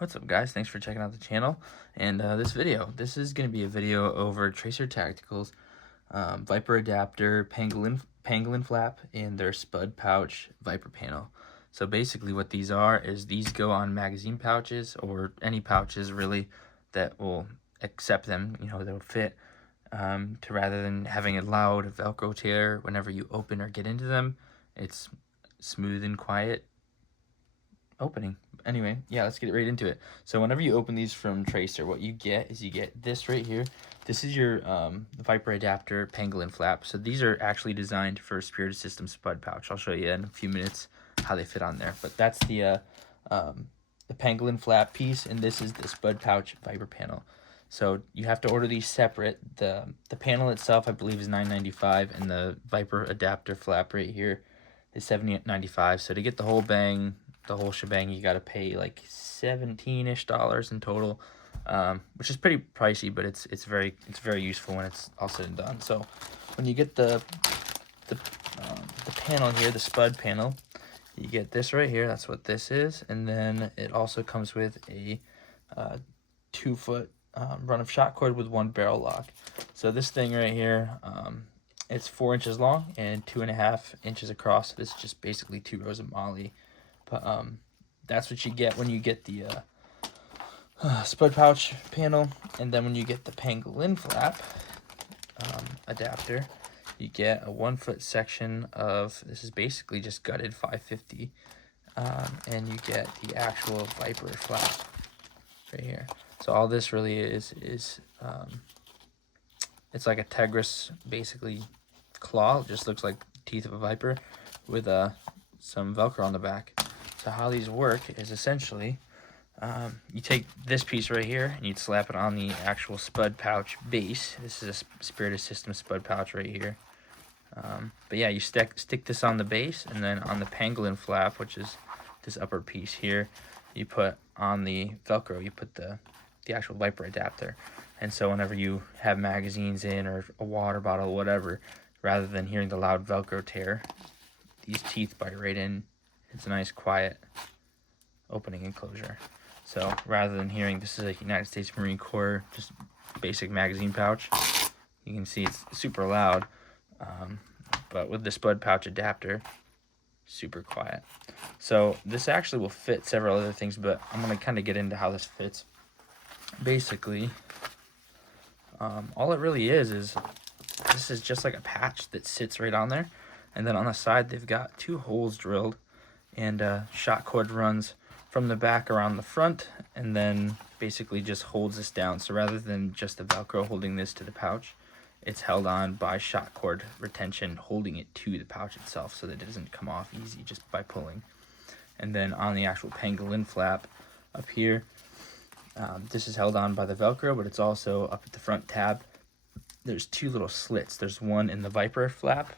What's up, guys? Thanks for checking out the channel and this is going to be a video over Tracer Tacticals, Viper adapter, pangolin flap, and their Spud pouch Viper panel. So basically what these are is these go on magazine pouches or any pouches really that will accept them, they'll fit, to rather than having a loud Velcro tear whenever you open or get into them. It's smooth and quiet opening. Anyway, yeah, let's get right into it. So whenever you open these from Tracer, what you get is you get this right here. This is your Viper adapter pangolin flap. So these are actually designed for Spiritus system Spud pouch. I'll show you in a few minutes how they fit on there. But that's the pangolin flap piece, and this is the Spud pouch Viper panel. So you have to order these separate. The panel itself, I believe, is $9.95, and the Viper adapter flap right here is $7.95. So to get the whole bang, the whole shebang, you got to pay like $17-ish in total, which is pretty pricey, but it's very useful when it's all said and done. So when you get the panel here, the Spud panel, you get this right here. That's what this is, and then it also comes with a 2-foot run of shot cord with 1 barrel lock. So this thing right here, it's 4 inches long and 2.5 inches across. This is just basically 2 rows of MOLLE. But that's what you get when you get the Spud pouch panel. And then when you get the pangolin flap adapter, you get a 1-foot section of, this is basically just gutted 550, and you get the actual Viper flap right here. So all this really is it's like a Tegris, basically, claw. It just looks like teeth of a viper with some Velcro on the back. So how these work is essentially, you take this piece right here and you'd slap it on the actual Spud pouch base. This is a Spiritus system Spud pouch right here. But yeah, you stick this on the base, and then on the pangolin flap, which is this upper piece here, you put on the Velcro, you put the actual Viper adapter. And so whenever you have magazines in or a water bottle, whatever, rather than hearing the loud Velcro tear, these teeth bite right in. It's a nice quiet opening enclosure. So rather than hearing, this is a United States Marine Corps just basic magazine pouch, you can see it's super loud, but with the Spud pouch adapter, super quiet. So this actually will fit several other things, but I'm going to kind of get into how this fits. Basically, all it really is this is just like a patch that sits right on there, and then on the side they've got 2 holes drilled, and shot cord runs from the back around the front, and then basically just holds this down. So rather than just the Velcro holding this to the pouch, it's held on by shot cord retention holding it to the pouch itself, so that it doesn't come off easy just by pulling. And then on the actual pangolin flap up here, this is held on by the Velcro, but it's also up at the front tab. There's 2 little slits. There's one in the Viper flap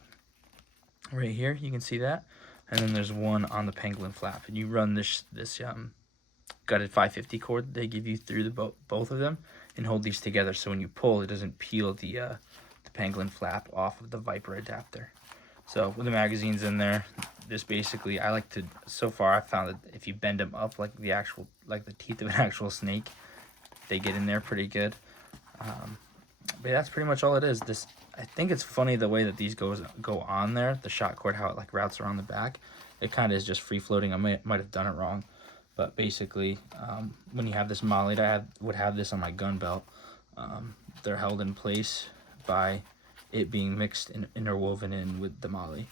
right here, you can see that, and then there's one on the pangolin flap. And you run this gutted 550 cord they give you through both of them, and hold these together, so when you pull, it doesn't peel the pangolin flap off of the Viper adapter. So with the magazines in there, this basically, so far I've found that if you bend them up like the teeth of an actual snake, they get in there pretty good. But yeah, that's pretty much all it is. I think it's funny the way that these go on there, the shot cord, how it like routes around the back. It kind of is just free floating. I might have done it wrong, but basically, when you have this MOLLE, I would have this on my gun belt. They're held in place by it being mixed and interwoven in with the MOLLE.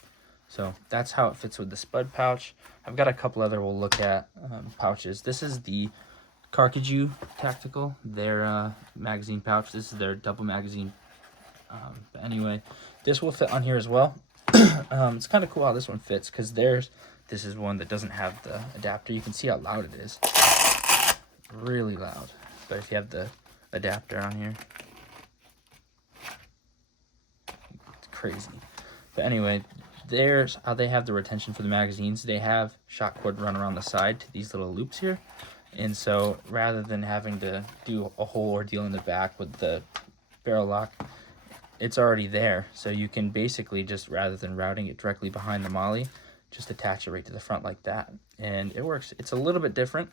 So that's how it fits with the Spud pouch. I've got a couple other we'll look at pouches. This is the Carcaju Tactical, their magazine pouch. This is their double magazine. But anyway, this will fit on here as well. It's kind of cool how this one fits, because this is one that doesn't have the adapter. You can see how loud it is. Really loud. But if you have the adapter on here, it's crazy. But anyway, there's how they have the retention for the magazines. They have shot cord run around the side to these little loops here. And so rather than having to do a whole ordeal in the back with the barrel lock, it's already there. So you can basically just, rather than routing it directly behind the MOLLE, just attach it right to the front like that, and it works. It's a little bit different.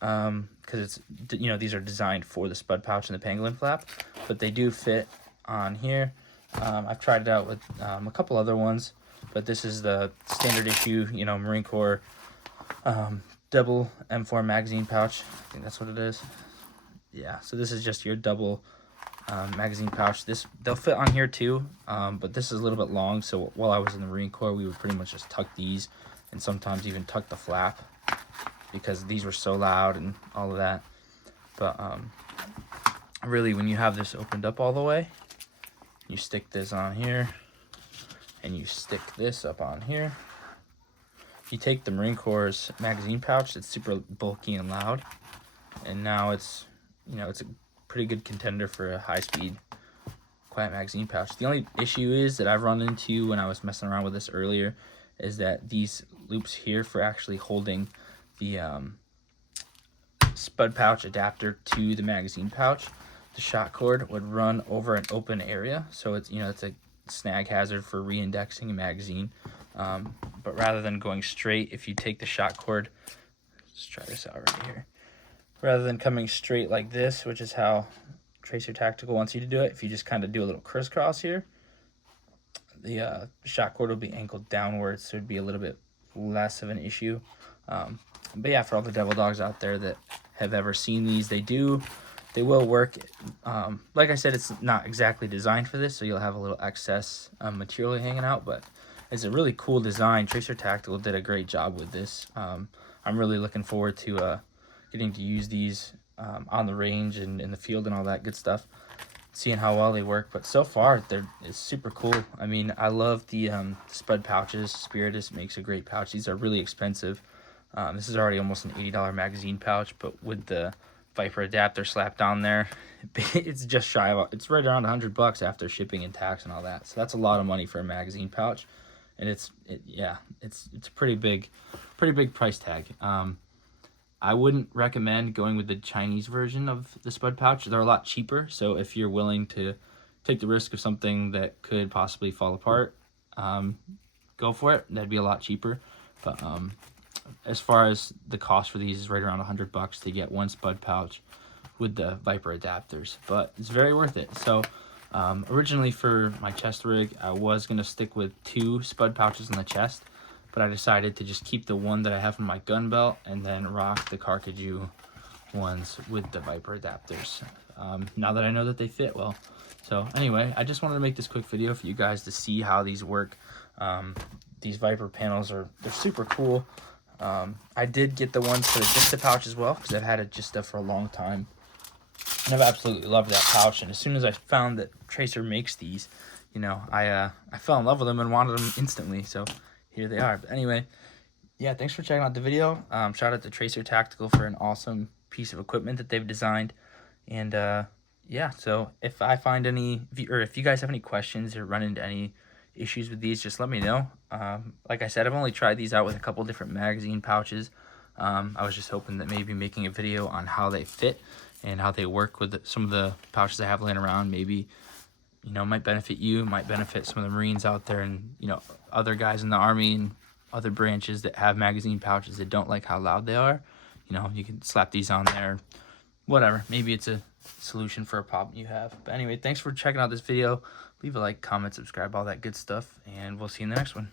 because it's, you know, these are designed for the Spud pouch and the pangolin flap, but they do fit on here. I've tried it out with a couple other ones, but this is the standard issue, you know, Marine Corps double M4 magazine pouch. I think that's what it is. Yeah, so this is just your double magazine pouch. They'll fit on here too, but this is a little bit long, so while I was in the Marine Corps, we would pretty much just tuck these and sometimes even tuck the flap because these were so loud and all of that. But really, when you have this opened up all the way, you stick this on here and you stick this up on here. You take the Marine Corps magazine pouch, it's super bulky and loud, and now it's, you know, it's a pretty good contender for a high-speed quiet magazine pouch. The only issue is that I've run into when I was messing around with this earlier is that these loops here for actually holding the Spud pouch adapter to the magazine pouch, the shot cord would run over an open area, so it's, you know, it's a snag hazard for re-indexing a magazine. But rather than going straight, if you take the shot cord, let's try this out right here. Rather than coming straight like this, which is how Tracer Tactical wants you to do it, if you just kind of do a little crisscross here, the shot cord will be angled downwards, so it'd be a little bit less of an issue. But yeah, for all the devil dogs out there that have ever seen these, they will work. Like I said, it's not exactly designed for this, so you'll have a little excess material hanging out, but it's a really cool design. Tracer Tactical did a great job with this. I'm really looking forward to getting to use these on the range and in the field and all that good stuff, seeing how well they work. But so far, it's super cool. I mean, I love the Spud pouches. Spiritus makes a great pouch. These are really expensive. This is already almost an $80 magazine pouch, but with the Viper adapter slapped on there, it's just shy of, it's right around $100 after shipping and tax and all that. So that's a lot of money for a magazine pouch, and it's a pretty big price tag. I wouldn't recommend going with the Chinese version of the Spud pouch. They're a lot cheaper, so if you're willing to take the risk of something that could possibly fall apart, go for it. That'd be a lot cheaper. But as far as the cost for these is right around $100 to get one Spud pouch with the Viper adapters, but it's very worth it. So originally for my chest rig, I was going to stick with 2 Spud pouches in the chest, but I decided to just keep the one that I have in my gun belt and then rock the Carcajou ones with the Viper adapters, now that I know that they fit well. So anyway, I just wanted to make this quick video for you guys to see how these work. These Viper panels they're super cool. I did get the ones for the Jista pouch as well, because I've had a Jista for a long time, and I've absolutely loved that pouch. And as soon as I found that Tracer makes these, you know, I fell in love with them and wanted them instantly. So here they are. But anyway, yeah, thanks for checking out the video. Shout out to Tracer Tactical for an awesome piece of equipment that they've designed. And yeah, so if I find any, or if you guys have any questions or run into any issues with these, just let me know. Like I said, I've only tried these out with a couple different magazine pouches. I was just hoping that maybe making a video on how they fit and how they work with some of the pouches I have laying around, maybe, you know, might benefit you, might benefit some of the Marines out there, and, you know, other guys in the Army and other branches that have magazine pouches that don't like how loud they are. You know, you can slap these on there, whatever. Maybe it's a solution for a problem you have. But anyway, thanks for checking out this video. Leave a like, comment, subscribe, all that good stuff, and we'll see you in the next one.